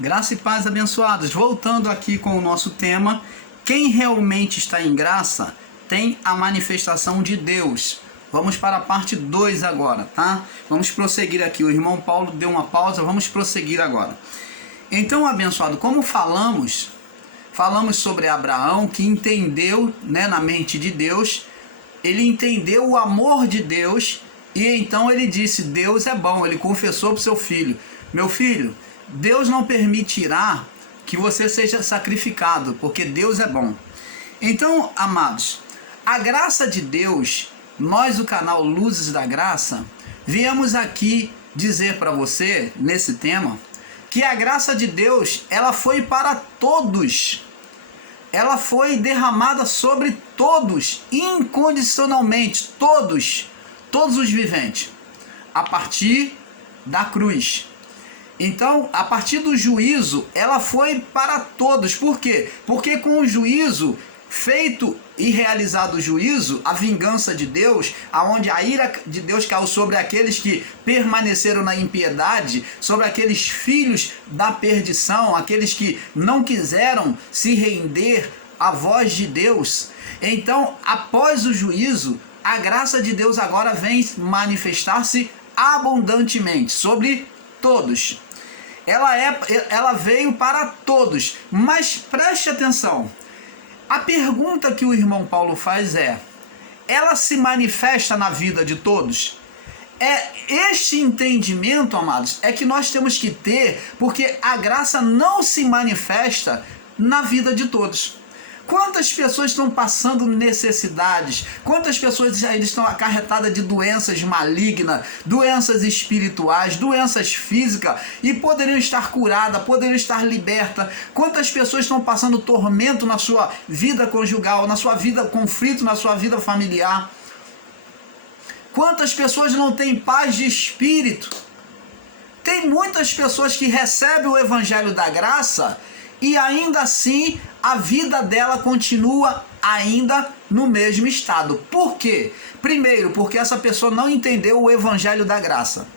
Graça e paz, abençoados. Voltando aqui com o nosso tema, quem realmente está em graça tem a manifestação de Deus. Vamos para a parte 2 agora, tá? Vamos prosseguir aqui. O irmão Paulo deu uma pausa, vamos prosseguir agora. Então, abençoado, como falamos sobre Abraão, que entendeu, na mente de Deus, ele entendeu o amor de Deus e então ele disse: Deus é bom. Ele confessou para o seu filho: meu filho, Deus não permitirá que você seja sacrificado, porque Deus é bom. Então, amados, a graça de Deus, nós do canal Luzes da Graça, viemos aqui dizer para você, nesse tema, que a graça de Deus, ela foi para todos. Ela foi derramada sobre todos, incondicionalmente, todos os viventes, a partir da cruz. Então, a partir do juízo, ela foi para todos. Por quê? Porque com o juízo feito e realizado o juízo, a vingança de Deus, aonde a ira de Deus caiu sobre aqueles que permaneceram na impiedade, sobre aqueles filhos da perdição, aqueles que não quiseram se render à voz de Deus. Então, após o juízo, a graça de Deus agora vem manifestar-se abundantemente sobre todos. Ela veio para todos, mas preste atenção. A pergunta que o irmão Paulo faz ela se manifesta na vida de todos? Este entendimento, amados, que nós temos que ter, porque a graça não se manifesta na vida de todos. Quantas pessoas estão passando necessidades? Quantas pessoas ainda estão acarretadas de doenças malignas, doenças espirituais, doenças físicas e poderiam estar curadas, poderiam estar libertas? Quantas pessoas estão passando tormento na sua vida conjugal, na sua vida, conflito na sua vida familiar? Quantas pessoas não têm paz de espírito? Tem muitas pessoas que recebem o evangelho da graça e ainda assim a vida dela continua ainda no mesmo estado. Por quê? Primeiro, porque essa pessoa não entendeu o evangelho da graça.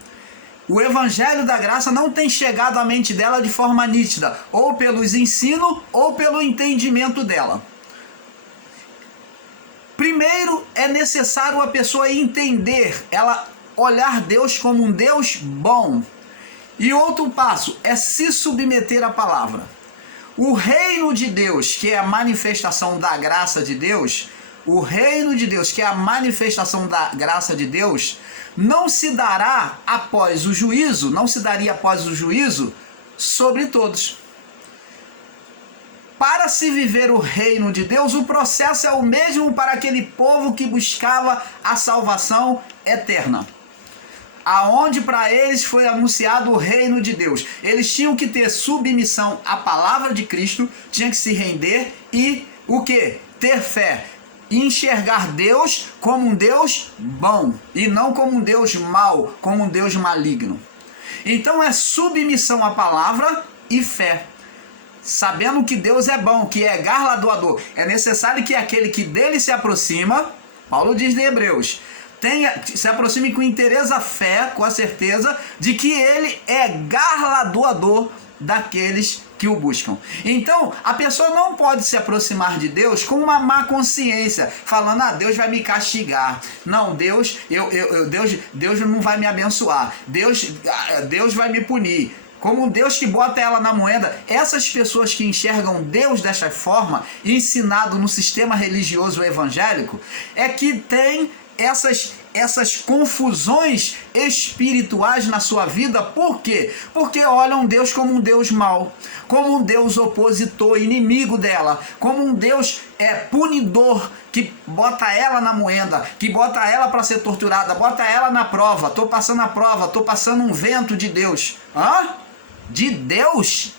O evangelho da graça não tem chegado à mente dela de forma nítida, ou pelos ensinos ou pelo entendimento dela. Primeiro, é necessário a pessoa entender, ela olhar Deus como um Deus bom. E outro passo é se submeter à palavra. O reino de Deus, que é a manifestação da graça de Deus, o reino de Deus, que é a manifestação da graça de Deus, não se dará após o juízo, não se daria após o juízo sobre todos. Para se viver o reino de Deus, o processo é o mesmo para aquele povo que buscava a salvação eterna, aonde para eles foi anunciado o reino de Deus. Eles tinham que ter submissão à palavra de Cristo, tinham que se render e o quê? Ter fé. Enxergar Deus como um Deus bom e não como um Deus mau, como um Deus maligno. Então é submissão à palavra e fé. Sabendo que Deus é bom, que é galardoador. É necessário que aquele que dele se aproxima, Paulo diz em Hebreus, se aproxime com interesse a fé, com a certeza de que ele é galardoador daqueles que o buscam. Então, a pessoa não pode se aproximar de Deus com uma má consciência, falando: Deus vai me castigar. Não, Deus não vai me abençoar. Deus vai me punir. Como um Deus que bota ela na moeda. Essas pessoas que enxergam Deus desta forma, ensinado no sistema religioso evangélico, que tem essas confusões espirituais na sua vida. Por quê? Porque olham Deus como um Deus mau, como um Deus opositor, inimigo dela, como um Deus punidor, que bota ela na moenda, que bota ela para ser torturada, bota ela na prova. Estou passando a prova, estou passando um vento de Deus. De Deus?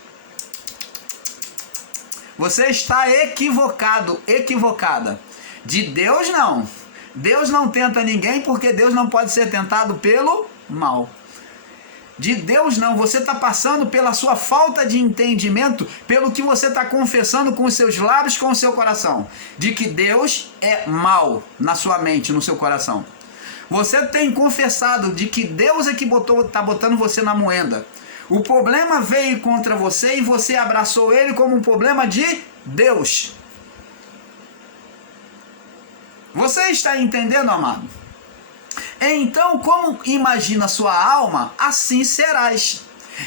Você está equivocado, equivocada. De Deus não. Deus não tenta ninguém, porque Deus não pode ser tentado pelo mal. De Deus não, você está passando pela sua falta de entendimento, pelo que você está confessando com os seus lábios, com o seu coração, de que Deus é mal na sua mente, no seu coração. Você tem confessado de que Deus é que está botando você na moenda. O problema veio contra você e você abraçou ele como um problema de Deus. Você está entendendo, amado? Então, como imagina a sua alma, assim serás.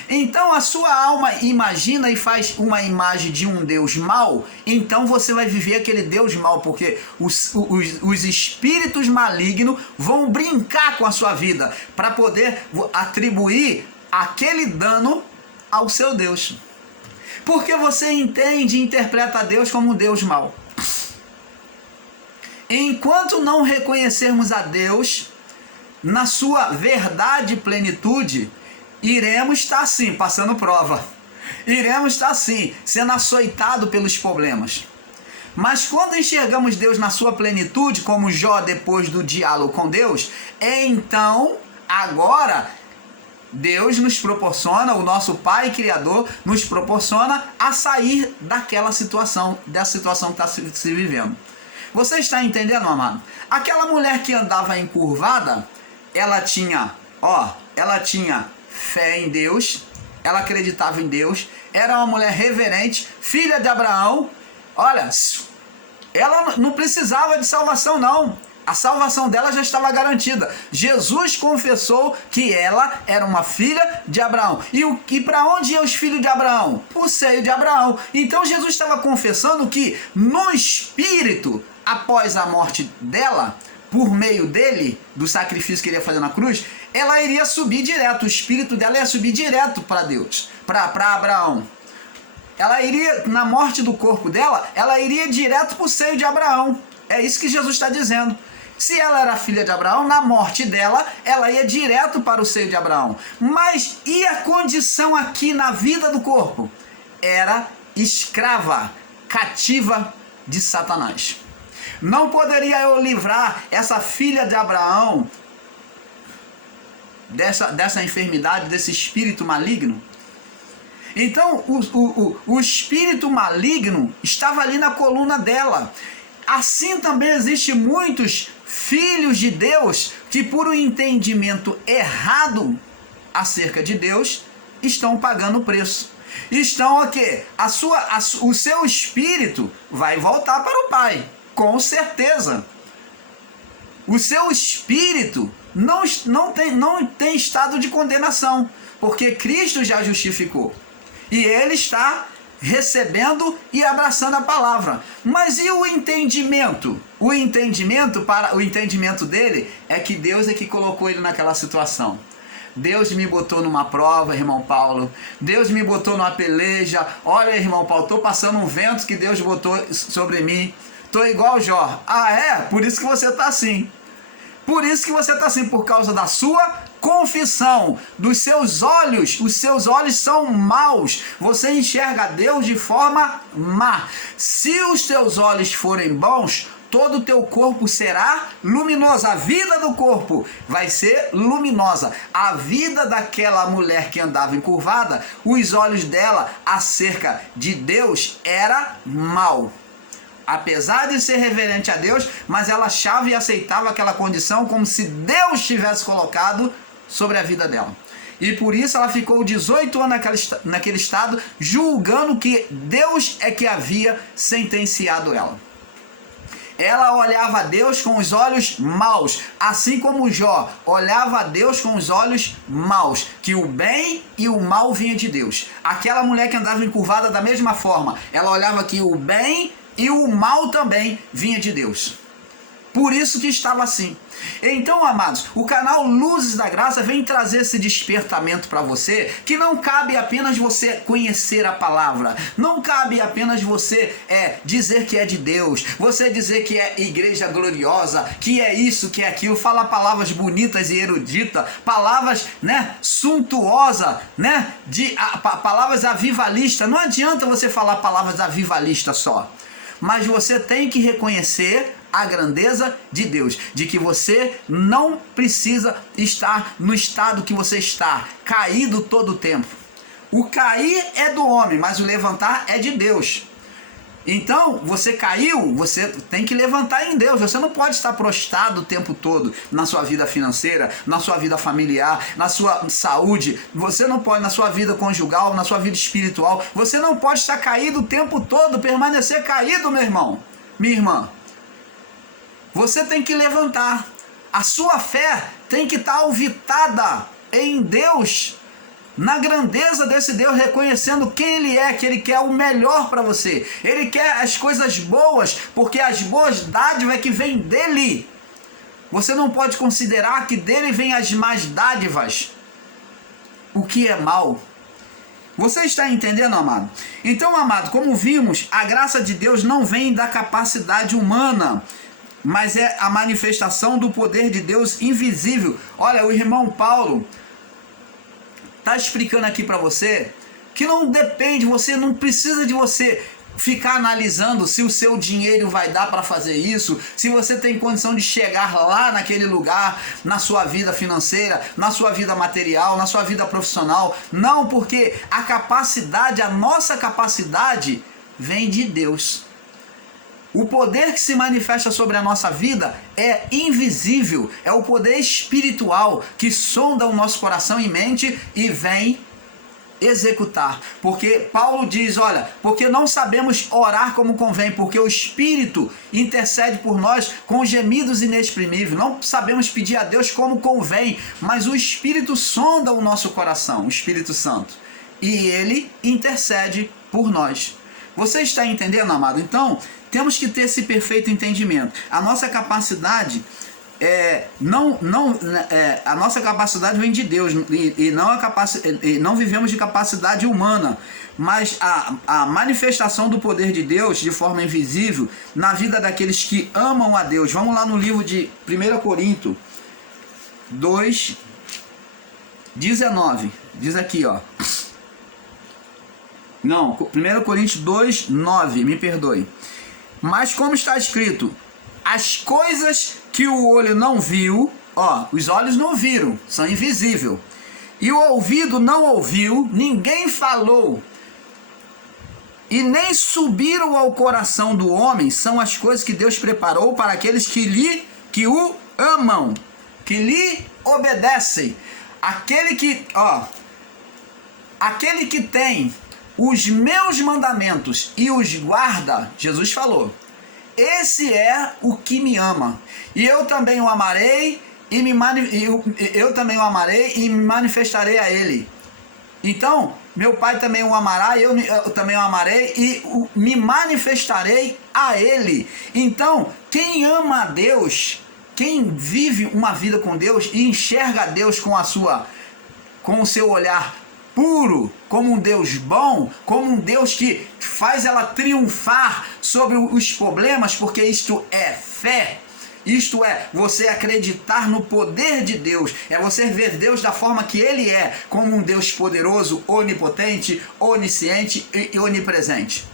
Então a sua alma imagina e faz uma imagem de um Deus mau, então você vai viver aquele Deus mau, porque os espíritos malignos vão brincar com a sua vida para poder atribuir aquele dano ao seu Deus. Porque você entende e interpreta Deus como um Deus mau. Enquanto não reconhecermos a Deus na sua verdade e plenitude, iremos estar sim passando prova, iremos estar sim sendo açoitado pelos problemas. Mas quando enxergamos Deus na sua plenitude, como Jó depois do diálogo com Deus, então agora Deus nos proporciona, o nosso Pai Criador nos proporciona a sair daquela situação, dessa situação que está se vivendo. Você está entendendo, amado? Aquela mulher que andava encurvada, ela tinha fé em Deus, ela acreditava em Deus, era uma mulher reverente, filha de Abraão. Olha, ela não precisava de salvação não, a salvação dela já estava garantida. Jesus confessou que ela era uma filha de Abraão. E para onde iam os filhos de Abraão? Para o seio de Abraão. Então Jesus estava confessando que no espírito, após a morte dela, por meio dele, do sacrifício que ele ia fazer na cruz, ela iria subir direto, o espírito dela ia subir direto para Deus, para Abraão. Ela iria, na morte do corpo dela, ela iria direto para o seio de Abraão. É isso que Jesus está dizendo. Se ela era filha de Abraão, na morte dela, ela ia direto para o seio de Abraão. Mas e a condição aqui na vida do corpo? Era escrava, cativa de Satanás. Não poderia eu livrar essa filha de Abraão dessa enfermidade, desse espírito maligno? Então o espírito maligno estava ali na coluna dela. Assim também existem muitos filhos de Deus que, por um entendimento errado acerca de Deus, estão pagando o preço. Estão o quê? O seu espírito vai voltar para o Pai, com certeza. O seu espírito não tem estado de condenação, porque Cristo já justificou. E ele está recebendo e abraçando a palavra. Mas e o entendimento? O entendimento dele é que Deus é que colocou ele naquela situação. Deus me botou numa prova, irmão Paulo. Deus me botou numa peleja. Olha, irmão Paulo, estou passando um vento que Deus botou sobre mim. Estou igual Jó. Ah, é? Por isso que você está assim. Por isso que você está assim, por causa da sua confissão, dos seus olhos. Os seus olhos são maus. Você enxerga Deus de forma má. Se os teus olhos forem bons, todo o teu corpo será luminoso. A vida do corpo vai ser luminosa. A vida daquela mulher que andava encurvada, os olhos dela acerca de Deus era mau. Apesar de ser reverente a Deus, mas ela achava e aceitava aquela condição como se Deus tivesse colocado sobre a vida dela. E por isso ela ficou 18 anos naquele estado, julgando que Deus é que havia sentenciado ela. Ela olhava a Deus com os olhos maus, assim como Jó olhava a Deus com os olhos maus, que o bem e o mal vinha de Deus. Aquela mulher que andava encurvada da mesma forma, ela olhava que o bem e o mal também vinha de Deus. Por isso que estava assim. Então, amados, o canal Luzes da Graça vem trazer esse despertamento para você, que não cabe apenas você conhecer a palavra, não cabe apenas você dizer que é de Deus, você dizer que é igreja gloriosa, que é isso, que é aquilo, falar palavras bonitas e eruditas, palavras, suntuosas, palavras avivalistas. Não adianta você falar palavras avivalistas só, mas você tem que reconhecer a grandeza de Deus, de que você não precisa estar no estado que você está, caído todo o tempo. O cair é do homem, mas o levantar é de Deus. Então, você caiu, você tem que levantar em Deus. Você não pode estar prostrado o tempo todo na sua vida financeira, na sua vida familiar, na sua saúde. Você não pode, na sua vida conjugal, na sua vida espiritual. Você não pode estar caído o tempo todo, permanecer caído, meu irmão, minha irmã. Você tem que levantar. A sua fé tem que estar alvitada em Deus, na grandeza desse Deus, reconhecendo quem Ele é, que Ele quer o melhor para você. Ele quer as coisas boas, porque as boas dádivas é que vêm dEle. Você não pode considerar que dEle vêm as más dádivas, o que é mal. Você está entendendo, amado? Então, amado, como vimos, a graça de Deus não vem da capacidade humana, mas é a manifestação do poder de Deus invisível. Olha, o irmão Paulo está explicando aqui para você que não depende, você não precisa de você ficar analisando se o seu dinheiro vai dar para fazer isso, se você tem condição de chegar lá naquele lugar, na sua vida financeira, na sua vida material, na sua vida profissional. Não, porque a capacidade, a nossa capacidade vem de Deus. O poder que se manifesta sobre a nossa vida é invisível, é o poder espiritual que sonda o nosso coração e mente e vem executar. Porque Paulo diz, olha, porque não sabemos orar como convém, porque o Espírito intercede por nós com gemidos inexprimíveis. Não sabemos pedir a Deus como convém, mas o Espírito sonda o nosso coração, o Espírito Santo, e ele intercede por nós. Você está entendendo, amado? Então, temos que ter esse perfeito entendimento. A nossa capacidade a nossa capacidade vem de Deus e não vivemos de capacidade humana, mas a manifestação do poder de Deus de forma invisível na vida daqueles que amam a Deus. Vamos lá no livro de 1 Coríntios 2:19. Diz aqui, ó. Não, 1 Coríntios 2:9, me perdoe. Mas como está escrito, as coisas que o olho não viu, ó, os olhos não viram, são invisíveis, e o ouvido não ouviu, ninguém falou, e nem subiram ao coração do homem, são as coisas que Deus preparou para aqueles que o amam, que lhe obedecem. Aquele que tem os meus mandamentos e os guarda, Jesus falou, esse é o que me ama, e eu também o amarei e me manifestarei a ele. Então, meu Pai também o amará, eu também o amarei e me manifestarei a ele. Então, quem ama a Deus, quem vive uma vida com Deus e enxerga a Deus com o seu olhar puro, como um Deus bom, como um Deus que faz ela triunfar sobre os problemas, porque isto é fé. Isto é você acreditar no poder de Deus, é você ver Deus da forma que Ele é, como um Deus poderoso, onipotente, onisciente e onipresente.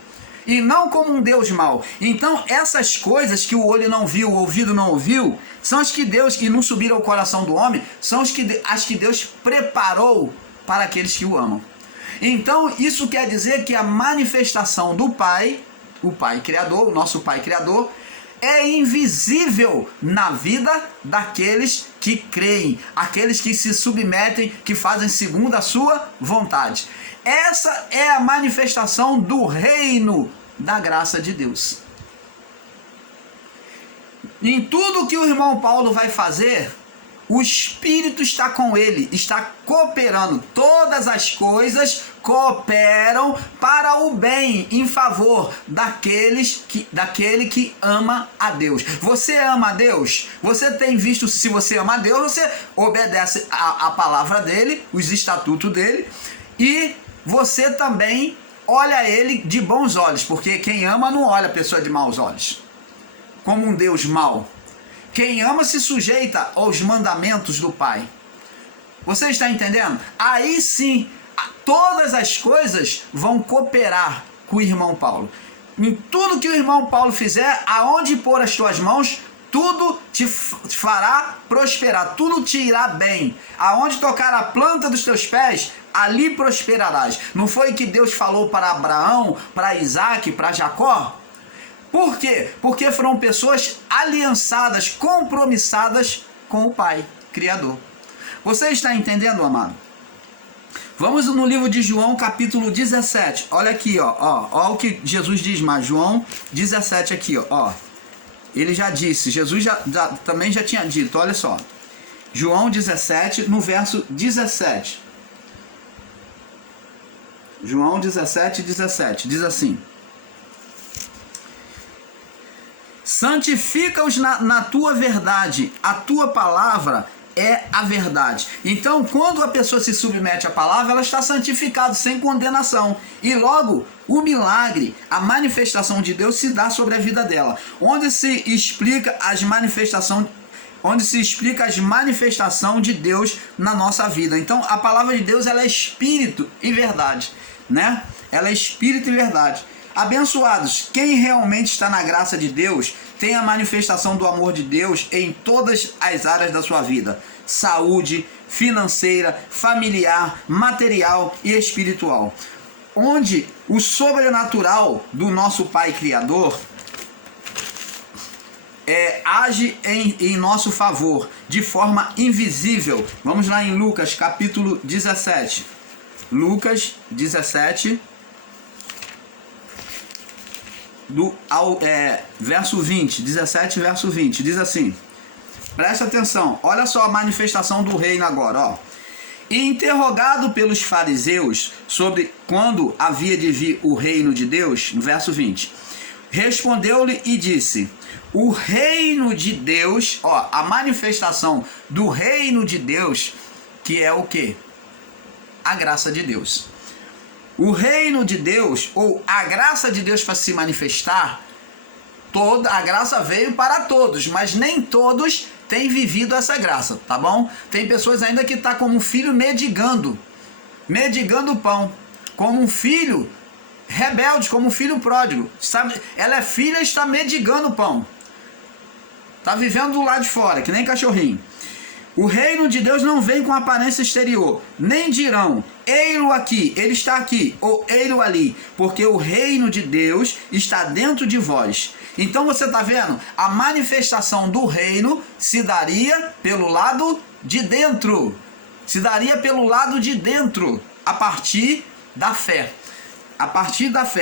E não como um Deus mau. Então essas coisas que o olho não viu, o ouvido não ouviu, são as que Deus, que não subiram ao coração do homem, são as que Deus preparou para aqueles que o amam. Então isso quer dizer que a manifestação do Pai, o Pai Criador, o nosso Pai Criador, é invisível na vida daqueles que creem, aqueles que se submetem, que fazem segundo a sua vontade. Essa é a manifestação do reino da graça de Deus. Em tudo que o irmão Paulo vai fazer, o Espírito está com ele, está cooperando. Todas as coisas cooperam para o bem, em favor daquele que ama a Deus. Você ama a Deus? Você tem visto, se você ama a Deus, você obedece a palavra dele, os estatutos dele, e você também olha ele de bons olhos, porque quem ama não olha a pessoa de maus olhos, como um Deus mau. Quem ama se sujeita aos mandamentos do Pai. Você está entendendo? Aí sim, todas as coisas vão cooperar com o irmão Paulo. Em tudo que o irmão Paulo fizer, aonde pôr as tuas mãos, tudo te fará prosperar, tudo te irá bem. Aonde tocar a planta dos teus pés, ali prosperarás. Não foi que Deus falou para Abraão, para Isaac, para Jacó? Por quê? Porque foram pessoas aliançadas, compromissadas com o Pai Criador. Você está entendendo, amado? Vamos no livro de João, capítulo 17. Olha aqui, ó o que Jesus diz mais. João 17 aqui, ó. Ele já disse, Jesus também já tinha dito, olha só. João 17, no verso 17. João 17, 17, diz assim: santifica-os na tua verdade, a tua palavra é a verdade. Então, quando a pessoa se submete à palavra, ela está santificada, sem condenação. E logo, o milagre, a manifestação de Deus se dá sobre a vida dela. Onde se explica as manifestações de Deus na nossa vida. Então, a palavra de Deus, ela é espírito e verdade, né? Ela é espírito e verdade. Abençoados, quem realmente está na graça de Deus tem a manifestação do amor de Deus em todas as áreas da sua vida: saúde, financeira, familiar, material e espiritual. Onde o sobrenatural do nosso Pai Criador age em nosso favor, de forma invisível. Vamos lá em Lucas, capítulo 17. Lucas 17, verso 20, 17, verso 20, diz assim, presta atenção, olha só a manifestação do reino agora, ó. E interrogado pelos fariseus sobre quando havia de vir o reino de Deus, no verso 20, respondeu-lhe e disse: o reino de Deus, ó, a manifestação do reino de Deus, que é o quê? A graça de Deus. O reino de Deus, ou a graça de Deus para se manifestar, toda a graça veio para todos, mas nem todos têm vivido essa graça, tá bom? Tem pessoas ainda que estão como um filho mendigando o pão, como um filho rebelde, como um filho pródigo, sabe? Ela é filha e está mendigando o pão, está vivendo do lado de fora, que nem cachorrinho. O reino de Deus não vem com aparência exterior, nem dirão, ei-lo aqui, ele está aqui, ou ei-lo ali, porque o reino de Deus está dentro de vós. Então você está vendo? A manifestação do reino se daria pelo lado de dentro, a partir da fé.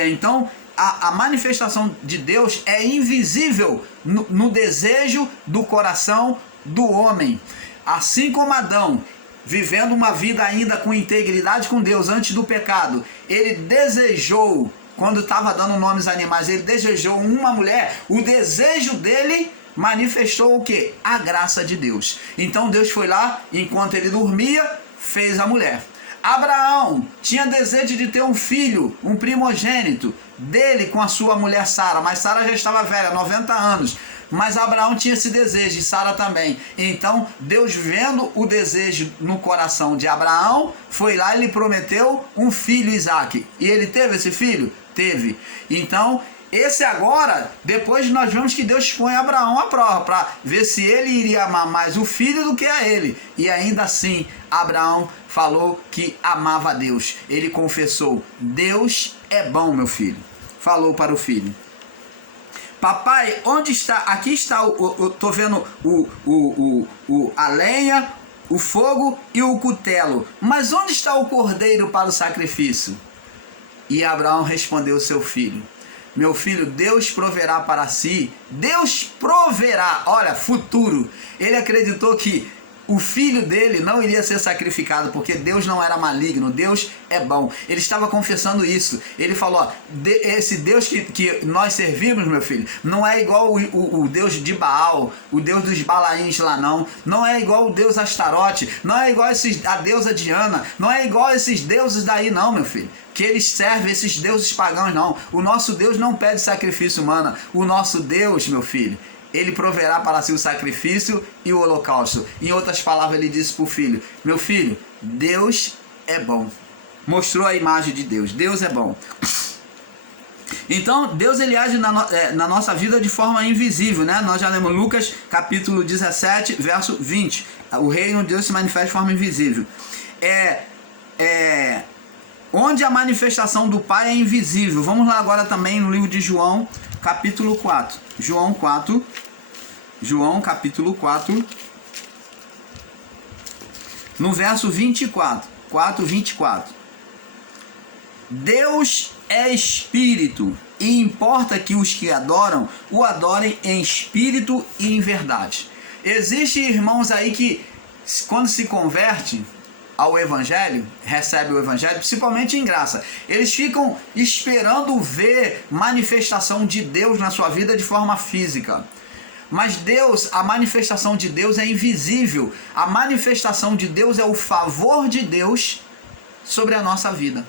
Então, a manifestação de Deus é invisível no desejo do coração do homem. Assim como Adão, vivendo uma vida ainda com integridade com Deus antes do pecado, ele desejou, quando estava dando nomes a animais, ele desejou uma mulher, o desejo dele manifestou o quê? A graça de Deus. Então Deus foi lá, enquanto ele dormia, fez a mulher. Abraão tinha desejo de ter um filho, um primogênito dele com a sua mulher Sara, mas Sara já estava velha, 90 anos. Mas Abraão tinha esse desejo, e Sara também. Então, Deus, vendo o desejo no coração de Abraão, foi lá e lhe prometeu um filho, Isaque. E ele teve esse filho? Teve. Então, esse agora, depois nós vemos que Deus põe Abraão à prova, para ver se ele iria amar mais o filho do que a ele. E ainda assim, Abraão falou que amava a Deus. Ele confessou: Deus é bom, meu filho. Falou para o filho: papai, onde está? Aqui está, tô vendo a lenha, o fogo e o cutelo. Mas onde está o cordeiro para o sacrifício? E Abraão respondeu ao seu filho: meu filho, Deus proverá para si. Deus proverá, olha, futuro. Ele acreditou que o filho dele não iria ser sacrificado, porque Deus não era maligno, Deus é bom. Ele estava confessando isso. Ele falou: ó, esse Deus que nós servimos, meu filho, não é igual o Deus de Baal, o Deus dos Balaíns lá, não é igual o Deus Astarote, não é igual a deusa Diana, não é igual esses deuses daí não, meu filho, que eles servem, esses deuses pagãos não. O nosso Deus não pede sacrifício humano. O nosso Deus, meu filho, ele proverá para si o sacrifício e o holocausto. Em outras palavras, ele disse para o filho: meu filho, Deus é bom. Mostrou a imagem de Deus. Deus é bom. Então, Deus, ele age na nossa vida de forma invisível, né? Nós já lemos Lucas, capítulo 17, verso 20. O reino de Deus se manifesta de forma invisível. Onde a manifestação do Pai é invisível. Vamos lá agora também no livro de João, capítulo 4. João capítulo 4, no verso 24. 4:24. Deus é espírito, e importa que os que adoram, o adorem em espírito e em verdade. Existem irmãos aí que, quando se converte ao evangelho, recebe o evangelho, principalmente em graça, eles ficam esperando ver manifestação de Deus na sua vida de forma física. Mas Deus, a manifestação de Deus é invisível. A manifestação de Deus é o favor de Deus sobre a nossa vida.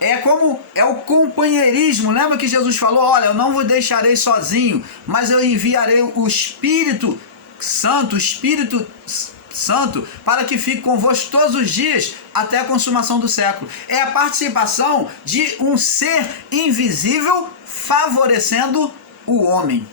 É o companheirismo. Lembra que Jesus falou: olha, eu não vos deixarei sozinho, mas eu enviarei o Espírito Santo, para que fique convosco todos os dias até a consumação do século. É a participação de um ser invisível favorecendo o homem.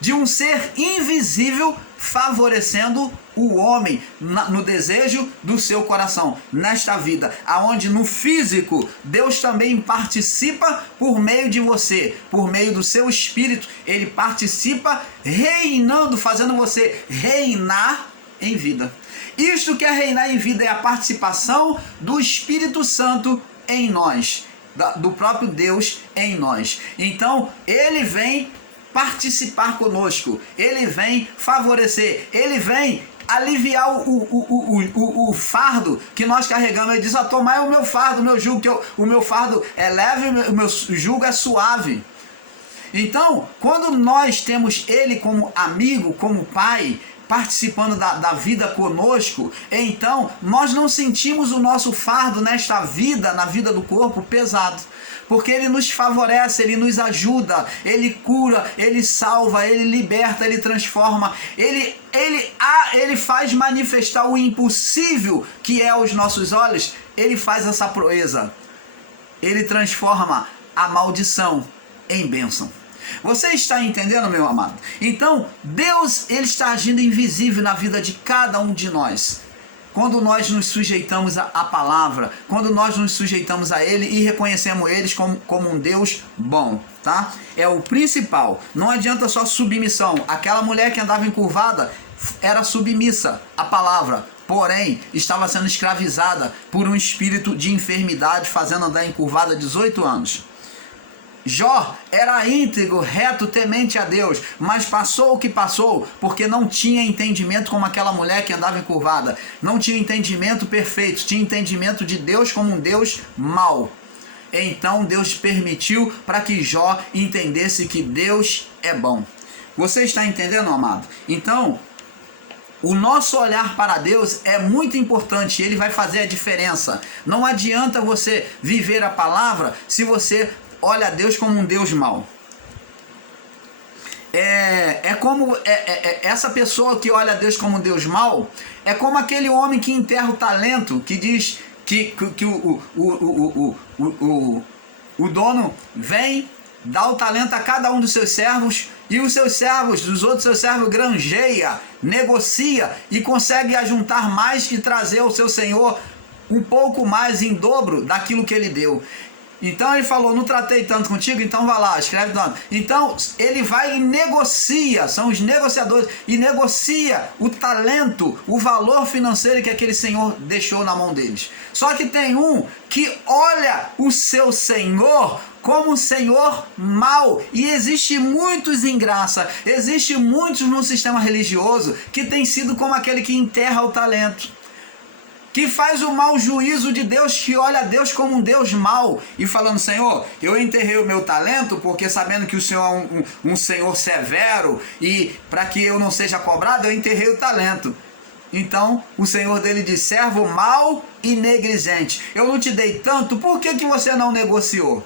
De um ser invisível favorecendo o homem no desejo do seu coração, nesta vida, aonde no físico Deus também participa por meio de você, por meio do seu espírito. Ele participa reinando, fazendo você reinar em vida. Isto que é reinar em vida é a participação do Espírito Santo em nós, do próprio Deus em nós. Então ele vem participar conosco, ele vem favorecer, ele vem aliviar o fardo que nós carregamos. Ele diz: tomai o meu fardo, o meu jugo, que o meu fardo é leve, o meu jugo é suave. Então, quando nós temos ele como amigo, como pai, participando da vida conosco, então nós não sentimos o nosso fardo nesta vida, na vida do corpo, pesado. Porque ele nos favorece, ele nos ajuda, ele cura, ele salva, ele liberta, ele transforma, ele faz manifestar o impossível que é aos nossos olhos. Ele faz essa proeza, ele transforma a maldição em bênção. Você está entendendo, meu amado? Então, Deus, ele está agindo invisível na vida de cada um de nós. Quando nós nos sujeitamos à palavra, quando nós nos sujeitamos a Ele e reconhecemos Ele como um Deus bom, tá? É o principal. Não adianta só submissão. Aquela mulher que andava encurvada era submissa à palavra, porém estava sendo escravizada por um espírito de enfermidade, fazendo andar encurvada 18 anos. Jó era íntegro, reto, temente a Deus, mas passou o que passou porque não tinha entendimento como aquela mulher que andava encurvada. Não tinha entendimento perfeito, tinha entendimento de Deus como um Deus mau. Então Deus permitiu para que Jó entendesse que Deus é bom. Você está entendendo, amado? Então, o nosso olhar para Deus é muito importante, ele vai fazer a diferença. Não adianta você viver a palavra se você olha a Deus como um Deus mau. Essa pessoa que olha a Deus como um Deus mau é como aquele homem que enterra o talento, que diz que o dono vem, dá o talento a cada um dos seus servos, e os seus servos, os outros seus servos, granjeia, negocia e consegue ajuntar mais e trazer ao seu senhor um pouco mais em dobro daquilo que ele deu. Então ele falou: não tratei tanto contigo, então vai lá, escreve tanto. Então ele vai e negocia, são os negociadores, e negocia o talento, o valor financeiro que aquele senhor deixou na mão deles. Só que tem um que olha o seu senhor como um senhor mau, e existe muitos em graça, existe muitos no sistema religioso que tem sido como aquele que enterra o talento, que faz o mau juízo de Deus, que olha a Deus como um Deus mau, e falando: Senhor, eu enterrei o meu talento, porque sabendo que o Senhor é um Senhor severo, e para que eu não seja cobrado, eu enterrei o talento. Então o Senhor dele diz: servo mau e negligente, eu não te dei tanto, por que você não negociou?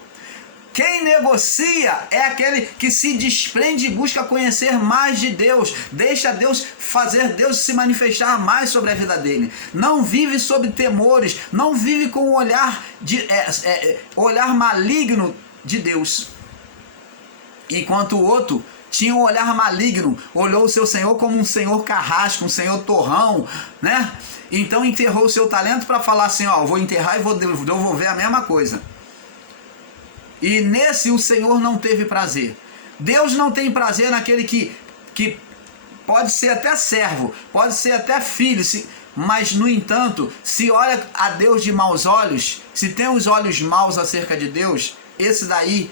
Quem negocia é aquele que se desprende e busca conhecer mais de Deus, deixa Deus fazer Deus se manifestar mais sobre a vida dele. Não vive sob temores, não vive com o olhar maligno de Deus. Enquanto o outro tinha um olhar maligno, olhou o seu senhor como um senhor carrasco, um senhor torrão, né? Então enterrou o seu talento para falar assim: ó, vou enterrar e vou devolver a mesma coisa. E nesse o Senhor não teve prazer. Deus não tem prazer naquele que pode ser até servo, pode ser até filho, mas no entanto, se olha a Deus de maus olhos, se tem os olhos maus acerca de Deus, esse daí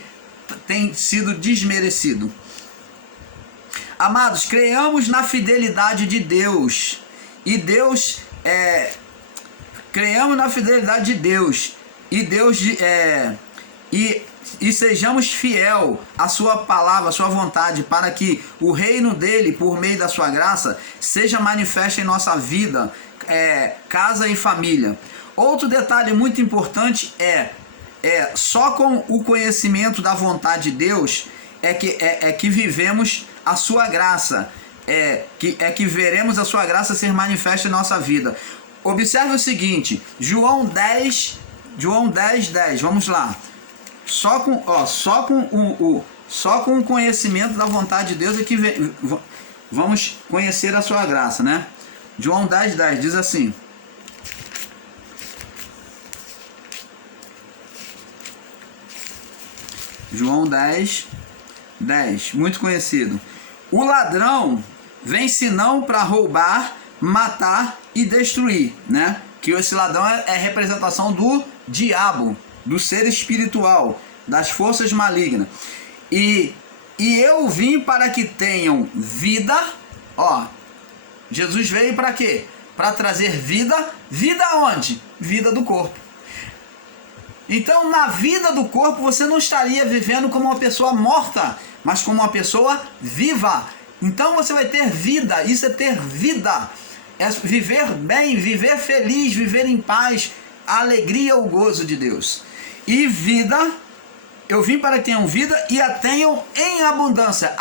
tem sido desmerecido. Amados, creiamos na fidelidade de Deus. E Deus creiamos na fidelidade de Deus. E Deus e sejamos fiel à sua palavra, à sua vontade, para que o reino dele, por meio da sua graça, seja manifesto em nossa vida, casa e família. Outro detalhe muito importante só com o conhecimento da vontade de Deus que vivemos a sua graça, que veremos a sua graça ser manifesta em nossa vida. Observe o seguinte, João 10, 10, vamos lá. Só com o conhecimento da vontade de Deus é que vamos conhecer a sua graça, né? João 10, 10 diz assim: João 10, 10, muito conhecido. O ladrão vem senão para roubar, matar e destruir, né? Que esse ladrão é representação do diabo, do ser espiritual, das forças malignas. E eu vim para que tenham vida. Jesus veio para quê? Para trazer vida. Vida onde? Vida do corpo. Então, na vida do corpo, você não estaria vivendo como uma pessoa morta, mas como uma pessoa viva. Então você vai ter vida. Isso é ter vida. É viver bem, viver feliz, viver em paz, a alegria, o gozo de Deus. E vida, eu vim para que tenham vida e a tenham em abundância.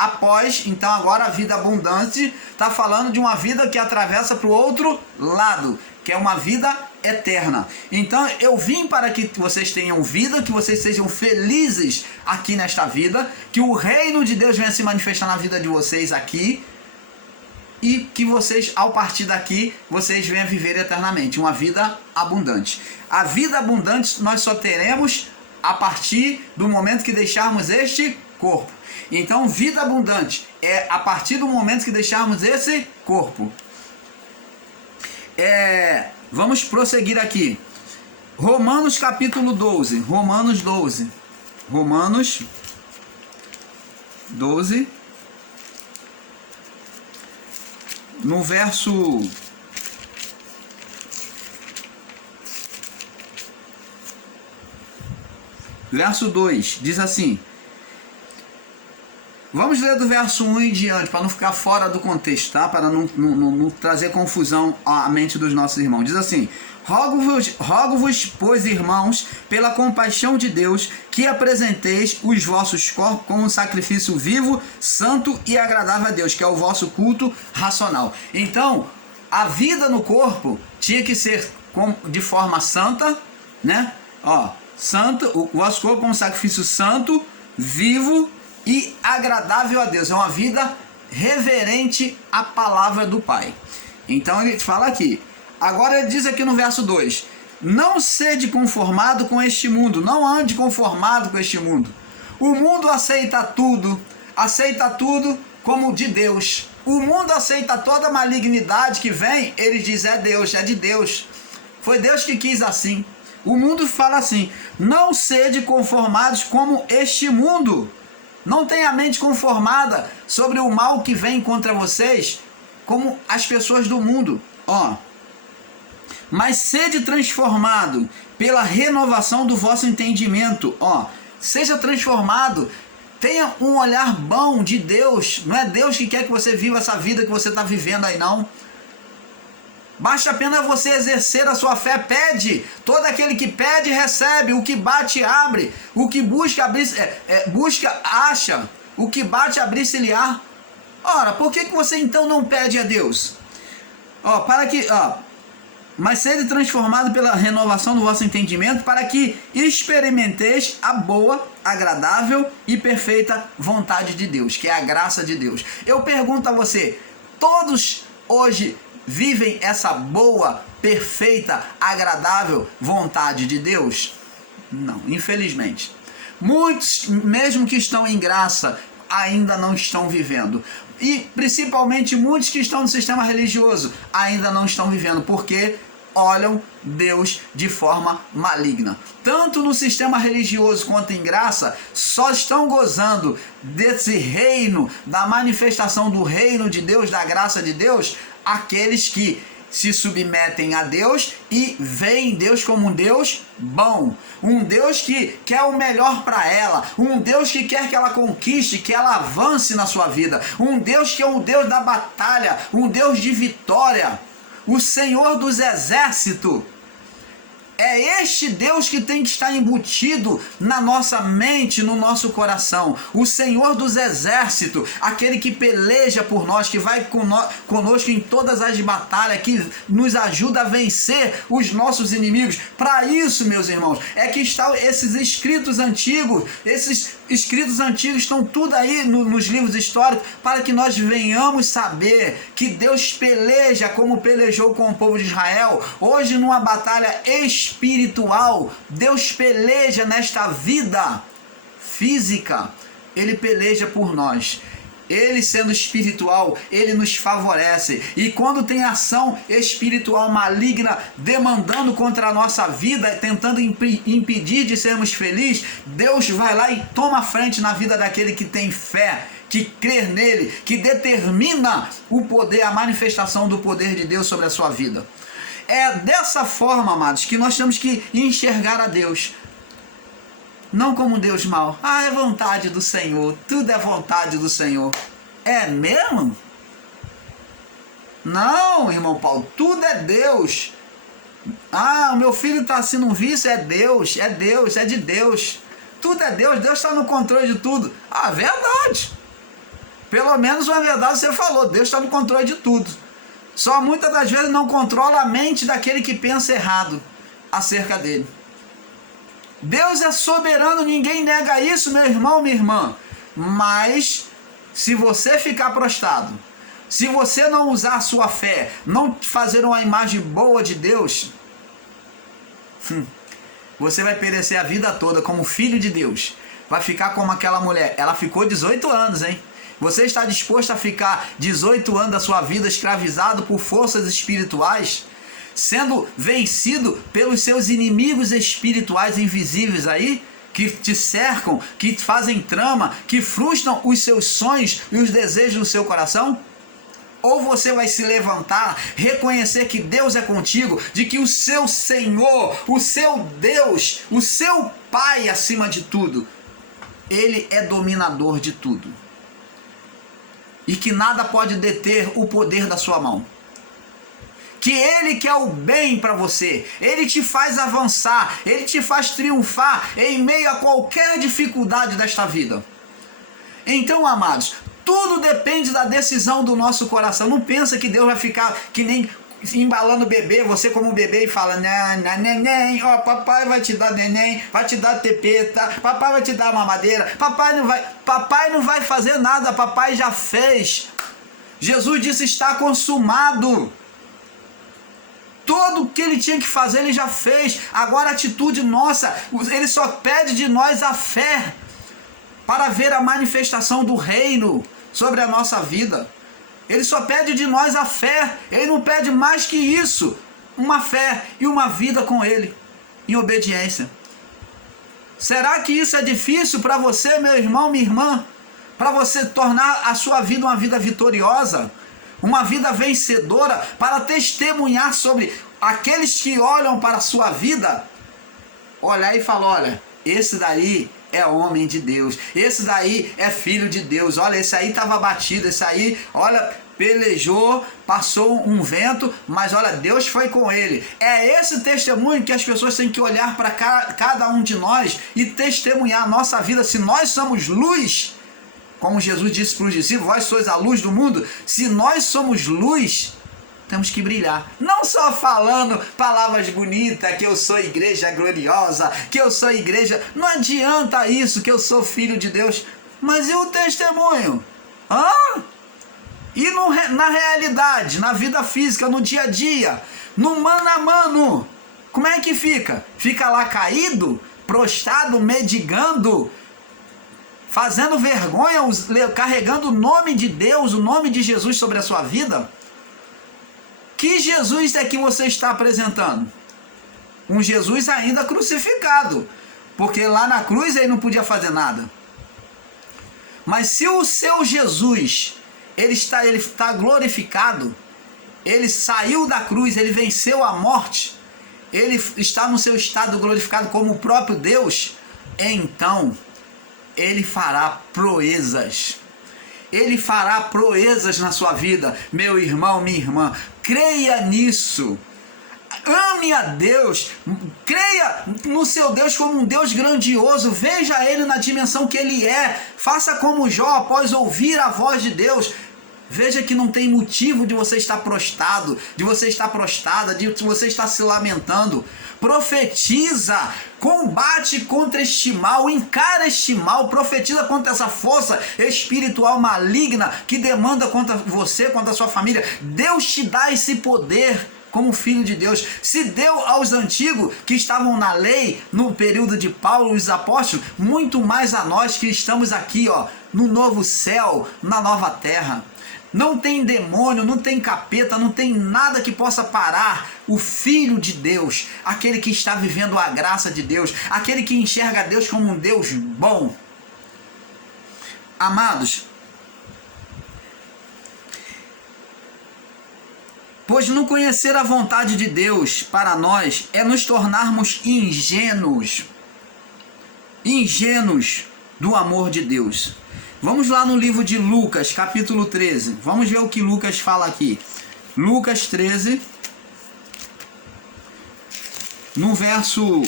Então agora a vida abundante está falando de uma vida que atravessa para o outro lado, que é uma vida eterna. Então eu vim para que vocês tenham vida, que vocês sejam felizes aqui nesta vida, que o reino de Deus venha se manifestar na vida de vocês aqui, e que vocês, ao partir daqui, vocês venham viver eternamente, uma vida abundante. A vida abundante nós só teremos a partir do momento que deixarmos este corpo. Então, vida abundante é a partir do momento que deixarmos esse corpo. Vamos prosseguir aqui. Romanos capítulo 12. Romanos 12. Romanos 12. No verso 2, diz assim. Vamos ler do verso 1 em diante, para não ficar fora do contexto, tá? Para não trazer confusão à mente dos nossos irmãos. Diz assim: Rogo-vos, pois, irmãos, pela compaixão de Deus, que apresenteis os vossos corpos como um sacrifício vivo, santo e agradável a Deus, que é o vosso culto racional. Então, a vida no corpo tinha que ser de forma santa, né? Santo, o vosso corpo como um sacrifício santo, vivo e agradável a Deus. É uma vida reverente à palavra do Pai. Então ele fala aqui. Agora ele diz aqui no verso 2: não sede conformado com este mundo, não ande conformado com este mundo. O mundo aceita tudo como de Deus. O mundo aceita toda malignidade que vem, ele diz é Deus, é de Deus. Foi Deus que quis assim. O mundo fala assim: não sede conformados como este mundo. Não tenha a mente conformada sobre o mal que vem contra vocês, como as pessoas do mundo. Mas sede transformado pela renovação do vosso entendimento. Seja transformado. Tenha um olhar bom de Deus. Não é Deus que quer que você viva essa vida que você está vivendo aí, não. Basta apenas você exercer a sua fé. Pede. Todo aquele que pede, recebe. O que bate, abre. O que busca, busca, acha. O que bate, abrir-se-lhe-á. Ora, por que você então não pede a Deus? Mas sede transformado pela renovação do vosso entendimento, para que experimenteis a boa, agradável e perfeita vontade de Deus, que é a graça de Deus. Eu pergunto a você, todos hoje vivem essa boa, perfeita, agradável vontade de Deus? Não, infelizmente. Muitos, mesmo que estão em graça, ainda não estão vivendo. E principalmente muitos que estão no sistema religioso ainda não estão vivendo, porque olham Deus de forma maligna. Tanto no sistema religioso quanto em graça, só estão gozando desse reino, da manifestação do reino de Deus, da graça de Deus, aqueles que se submetem a Deus e veem Deus como um Deus bom, um Deus que quer o melhor para ela, um Deus que quer que ela conquiste, que ela avance na sua vida, um Deus que é o Deus da batalha, um Deus de vitória, o Senhor dos exércitos. É este Deus que tem que estar embutido na nossa mente, no nosso coração. O Senhor dos exércitos, aquele que peleja por nós, que vai conosco em todas as batalhas, que nos ajuda a vencer os nossos inimigos. Para isso, meus irmãos, é que estão esses escritos antigos. Esses escritos antigos estão tudo aí nos livros históricos, para que nós venhamos saber que Deus peleja como pelejou com o povo de Israel. Hoje, numa batalha espiritual, Deus peleja nesta vida física, Ele peleja por nós. Ele, sendo espiritual, Ele nos favorece. E quando tem ação espiritual maligna demandando contra a nossa vida, tentando impedir de sermos felizes, Deus vai lá e toma a frente na vida daquele que tem fé, que crê nele, que determina o poder, a manifestação do poder de Deus sobre a sua vida. É dessa forma, amados, que nós temos que enxergar a Deus. Não como um Deus mau. Ah, é vontade do Senhor. Tudo é vontade do Senhor. É mesmo? Não, irmão Paulo. Tudo é Deus. Ah, o meu filho está assim num vício. É Deus, é Deus, é de Deus. Tudo é Deus. Deus está no controle de tudo. Ah, verdade. Pelo menos uma verdade você falou. Deus está no controle de tudo. Só muitas das vezes não controla a mente daquele que pensa errado acerca dele. Deus é soberano, ninguém nega isso, meu irmão, minha irmã. Mas, se você ficar prostrado, se você não usar a sua fé, não fazer uma imagem boa de Deus, você vai perecer a vida toda como filho de Deus. Vai ficar como aquela mulher. Ela ficou 18 anos, hein? Você está disposto a ficar 18 anos da sua vida escravizado por forças espirituais? Sendo vencido pelos seus inimigos espirituais invisíveis aí, que te cercam, que fazem trama, que frustram os seus sonhos e os desejos do seu coração? Ou você vai se levantar, reconhecer que Deus é contigo, de que o seu Senhor, o seu Deus, o seu Pai acima de tudo, Ele é dominador de tudo. E que nada pode deter o poder da sua mão. Que Ele quer o bem para você, Ele te faz avançar, Ele te faz triunfar em meio a qualquer dificuldade desta vida. Então, amados, tudo depende da decisão do nosso coração. Não pensa que Deus vai ficar que nem embalando o bebê, você como bebê, e fala: neném, ó, papai vai te dar neném, vai te dar tepeta, papai vai te dar mamadeira, papai não vai fazer nada, papai já fez. Jesus disse: está consumado. Tudo o que Ele tinha que fazer, Ele já fez. Agora a atitude nossa, Ele só pede de nós a fé para ver a manifestação do reino sobre a nossa vida. Ele só pede de nós a fé. Ele não pede mais que isso. Uma fé e uma vida com Ele, em obediência. Será que isso é difícil para você, meu irmão, minha irmã? Para você tornar a sua vida uma vida vitoriosa? Uma vida vencedora, para testemunhar sobre aqueles que olham para a sua vida? Olhar e falar: olha, esse daí é homem de Deus, esse daí é filho de Deus, olha, esse aí estava batido, esse aí, olha, pelejou, passou um vento, mas olha, Deus foi com ele. É esse testemunho que as pessoas têm que olhar para cada um de nós e testemunhar a nossa vida. Se nós somos luz, como Jesus disse para os discípulos: vós sois a luz do mundo. Se nós somos luz, temos que brilhar. Não só falando palavras bonitas, que eu sou igreja gloriosa, que eu sou igreja. Não adianta isso, que eu sou filho de Deus. Mas e o testemunho? E na realidade, na vida física, no dia a dia, no mano a mano, como é que fica? Fica lá caído, prostrado, mendigando, fazendo vergonha, carregando o nome de Deus, o nome de Jesus sobre a sua vida? Que Jesus é que você está apresentando? Um Jesus ainda crucificado, porque lá na cruz ele não podia fazer nada. Mas se o seu Jesus, ele está glorificado, ele saiu da cruz, ele venceu a morte, ele está no seu estado glorificado como o próprio Deus, então ele fará proezas. Ele fará proezas na sua vida, meu irmão, minha irmã. Creia nisso. Ame a Deus, creia no seu Deus como um Deus grandioso, veja Ele na dimensão que Ele é, faça como Jó após ouvir a voz de Deus, veja que não tem motivo de você estar prostrado, de você estar prostrada, de você estar se lamentando. Profetiza, combate contra este mal, encara este mal, profetiza contra essa força espiritual maligna que demanda contra você, contra a sua família. Deus te dá esse poder como filho de Deus. Se deu aos antigos que estavam na lei no período de Paulo e os apóstolos, muito mais a nós que estamos aqui, no novo céu, na nova terra. Não tem demônio, não tem capeta, não tem nada que possa parar o Filho de Deus, aquele que está vivendo a graça de Deus, aquele que enxerga Deus como um Deus bom. Amados, pois não conhecer a vontade de Deus para nós é nos tornarmos ingênuos do amor de Deus. Vamos lá no livro de Lucas, capítulo 13. Vamos ver o que Lucas fala aqui. Lucas 13, no verso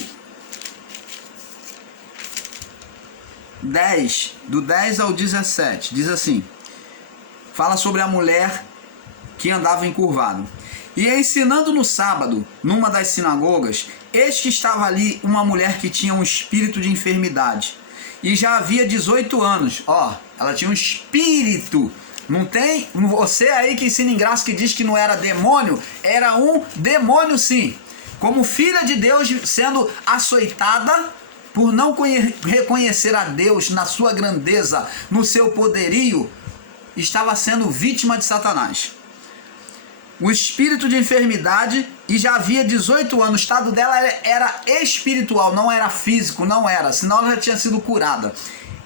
10, do 10 ao 17, diz assim, fala sobre a mulher que andava encurvado. E ensinando no sábado, numa das sinagogas, eis que estava ali uma mulher que tinha um espírito de enfermidade. E já havia 18 anos. Ela tinha um espírito. Não tem? Você aí que ensina em graça que diz que não era demônio, era um demônio sim. Como filha de Deus sendo açoitada por não reconhecer a Deus na sua grandeza, no seu poderio, estava sendo vítima de Satanás. O espírito de enfermidade, e já havia 18 anos, o estado dela era espiritual, não era físico, não era, senão ela já tinha sido curada.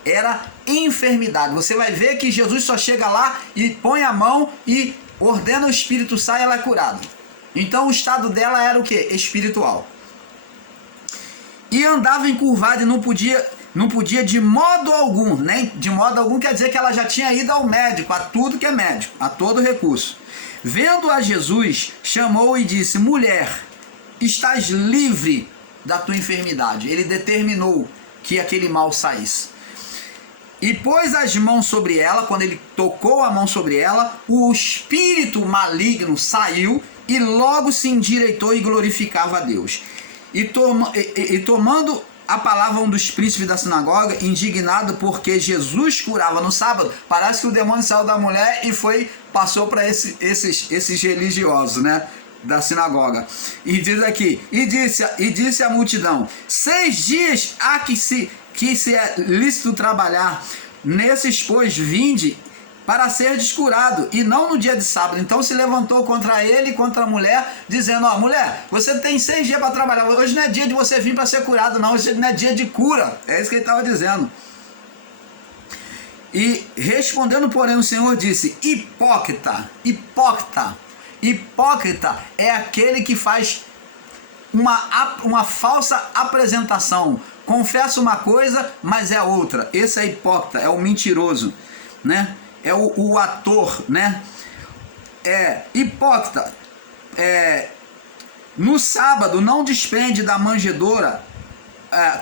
Era enfermidade. Você vai ver que Jesus só chega lá e põe a mão e ordena o espírito sair, ela é curada. Então o estado dela era o que? Espiritual. E andava encurvada e não podia de modo algum, nem de modo algum quer dizer que ela já tinha ido ao médico, a tudo que é médico, a todo recurso. Vendo a Jesus, chamou e disse, mulher, estás livre da tua enfermidade. Ele determinou que aquele mal saísse. E pôs as mãos sobre ela, quando ele tocou a mão sobre ela, o espírito maligno saiu e logo se endireitou e glorificava a Deus. E tomando a palavra um dos príncipes da sinagoga, indignado porque Jesus curava no sábado, parece que o demônio saiu da mulher e passou para esses religiosos, né, da sinagoga. E diz aqui, e disse à multidão, 6 dias há que se é lícito trabalhar, nesses pois vinde para ser descurado, e não no dia de sábado. Então se levantou contra ele e contra a mulher, dizendo, mulher, você tem 6 dias para trabalhar, hoje não é dia de você vir para ser curado não, hoje não é dia de cura. É isso que ele estava dizendo. E respondendo, porém, o Senhor disse, hipócrita é aquele que faz uma falsa apresentação, confessa uma coisa, mas é outra. Esse é hipócrita, é o mentiroso, né? É o ator, né? Hipócrita. No sábado não despende da manjedoura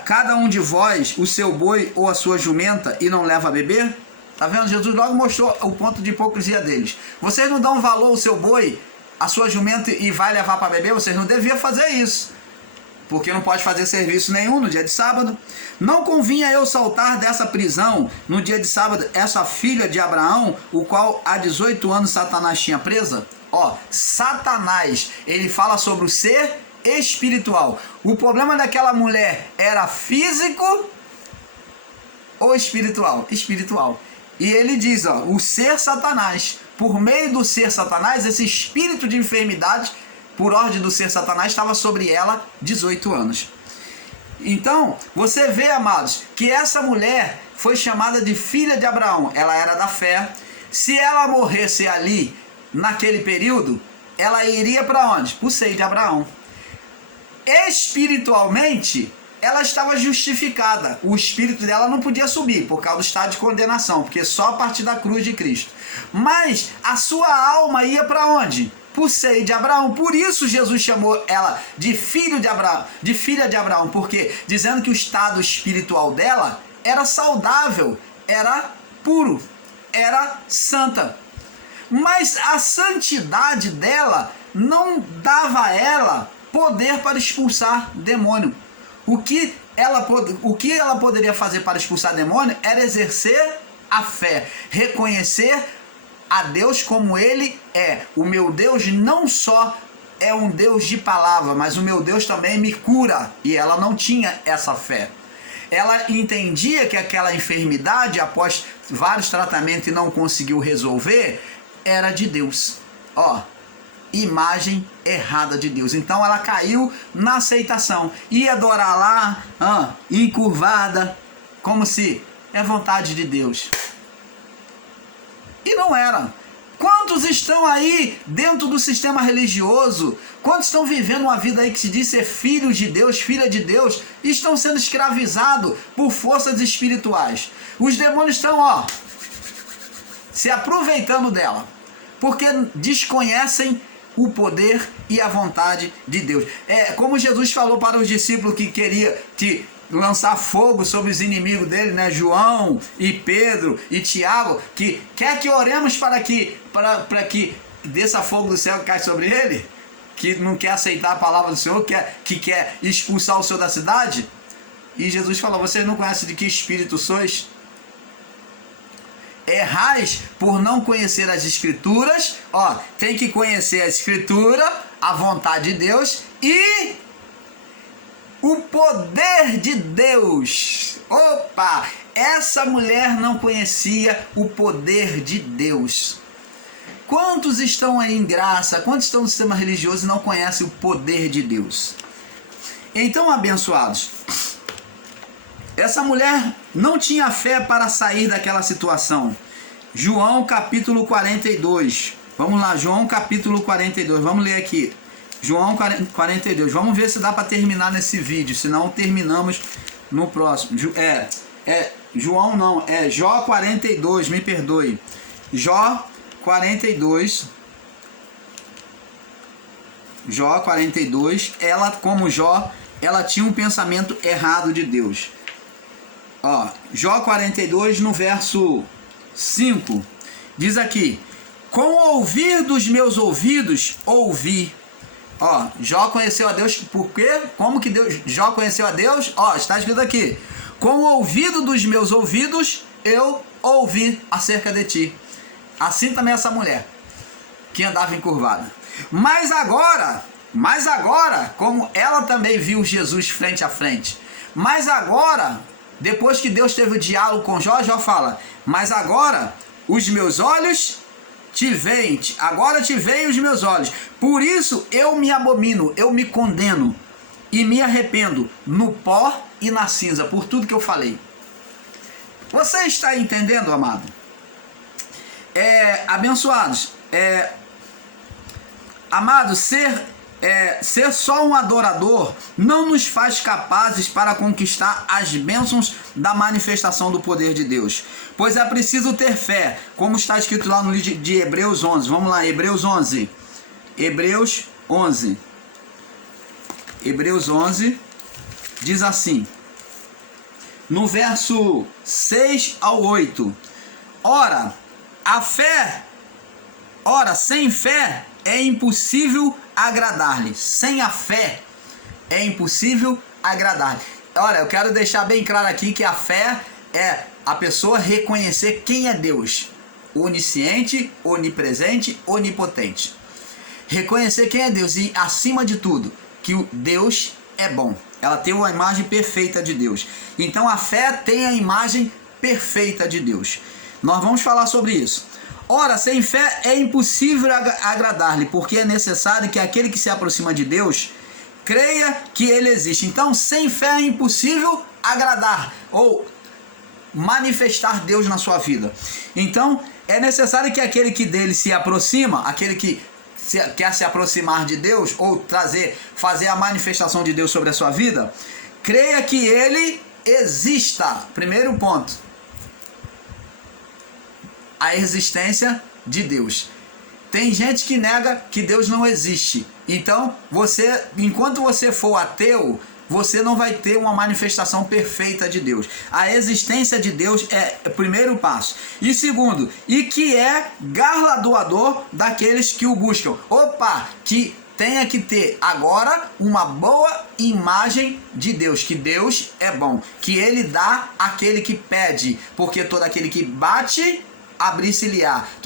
cada um de vós o seu boi ou a sua jumenta e não leva a beber? Tá vendo? Jesus logo mostrou o ponto de hipocrisia deles. Vocês não dão valor ao seu boi, a sua jumenta e vai levar para beber? Vocês não deviam fazer isso, porque não pode fazer serviço nenhum no dia de sábado. Não convinha eu soltar dessa prisão no dia de sábado essa filha de Abraão, o qual há 18 anos Satanás tinha presa? Satanás, ele fala sobre o ser espiritual. O problema daquela mulher era físico ou espiritual? Espiritual. E ele diz, ó, o ser Satanás, por meio do ser Satanás, esse espírito de enfermidade, por ordem do ser Satanás, estava sobre ela 18 anos. Então, você vê, amados, que essa mulher foi chamada de filha de Abraão. Ela era da fé. Se ela morresse ali, naquele período, ela iria para onde? Para o seio de Abraão. Espiritualmente, ela estava justificada. O espírito dela não podia subir por causa do estado de condenação, porque só a partir da cruz de Cristo. Mas a sua alma ia para onde? Para o seio de Abraão. Por isso Jesus chamou ela de filho de Abraão, de filha de Abraão, porque dizendo que o estado espiritual dela era saudável, era puro, era santa. Mas a santidade dela não dava a ela poder para expulsar demônio. O que ela poderia fazer para expulsar demônio era exercer a fé, reconhecer a Deus como Ele é. O meu Deus não só é um Deus de palavra, mas o meu Deus também me cura. E ela não tinha essa fé. Ela entendia que aquela enfermidade, após vários tratamentos e não conseguiu resolver, era de Deus. Ó, imagem errada de Deus. Então ela caiu na aceitação. Ia adorar lá, encurvada, como se é vontade de Deus. E não era. Quantos estão aí dentro do sistema religioso? Quantos estão vivendo uma vida aí que se diz ser filhos de Deus, filha de Deus, e estão sendo escravizados por forças espirituais? Os demônios estão, se aproveitando dela, porque desconhecem o poder e a vontade de Deus. É como Jesus falou para os discípulos que queria lançar fogo sobre os inimigos dele, né? João e Pedro e Tiago, que quer que oremos para que desça fogo do céu que cai sobre ele, que não quer aceitar a palavra do Senhor, que quer expulsar o Senhor da cidade. E Jesus falou: vocês não conhecem de que espírito sois? Errais por não conhecer as escrituras. Tem que conhecer a escritura, a vontade de Deus e o poder de Deus. Opa! Essa mulher não conhecia o poder de Deus. Quantos estão aí em graça? Quantos estão no sistema religioso e não conhecem o poder de Deus? Então, abençoados, essa mulher não tinha fé para sair daquela situação. João capítulo 42. Vamos lá, João capítulo 42. Vamos ler aqui. João 42. Vamos ver se dá para terminar nesse vídeo. Senão terminamos no próximo. João não. É Jó 42. Me perdoe. Jó 42. Jó 42. Ela, como Jó, ela tinha um pensamento errado de Deus. Jó 42, no verso 5. Diz aqui: com o ouvir dos meus ouvidos, ouvi. Jó conheceu a Deus. Por quê? Como que Jó conheceu a Deus? Está escrito aqui: com o ouvido dos meus ouvidos, eu ouvi acerca de ti. Assim também essa mulher, que andava encurvada. Mas agora, como ela também viu Jesus frente a frente, mas agora, depois que Deus teve o diálogo com Jó, Jó fala: mas agora os meus olhos te veem, agora te veem os meus olhos. Por isso eu me abomino, eu me condeno e me arrependo no pó e na cinza, por tudo que eu falei. Você está entendendo, amado? Abençoados, amado, ser só um adorador não nos faz capazes para conquistar as bênçãos da manifestação do poder de Deus, pois é preciso ter fé, como está escrito lá no livro de Hebreus 11. Vamos lá, Hebreus 11. Hebreus 11. Hebreus 11 diz assim, no verso 6 ao 8: Ora, sem fé é impossível agradar-lhe. Sem a fé é impossível agradar-lhe. Olha, eu quero deixar bem claro aqui que a fé é a pessoa reconhecer quem é Deus. Onisciente, onipresente, onipotente. Reconhecer quem é Deus e, acima de tudo, que o Deus é bom. Ela tem uma imagem perfeita de Deus. Então a fé tem a imagem perfeita de Deus. Nós vamos falar sobre isso. Ora, sem fé é impossível agradar-lhe, porque é necessário que aquele que se aproxima de Deus creia que ele existe. Então, sem fé é impossível agradar ou manifestar Deus na sua vida. Então, é necessário que aquele que dele se aproxima, aquele que quer se aproximar de Deus ou fazer a manifestação de Deus sobre a sua vida, creia que ele exista. Primeiro ponto, a existência de Deus. Tem gente que nega que Deus não existe. Então, enquanto você for ateu, você não vai ter uma manifestação perfeita de Deus. A existência de Deus é o primeiro passo. E segundo, e que é galardoador daqueles que o buscam. Que tenha que ter agora uma boa imagem de Deus, que Deus é bom, que ele dá àquele que pede, porque todo aquele que bate, abrir-se-lhe-á.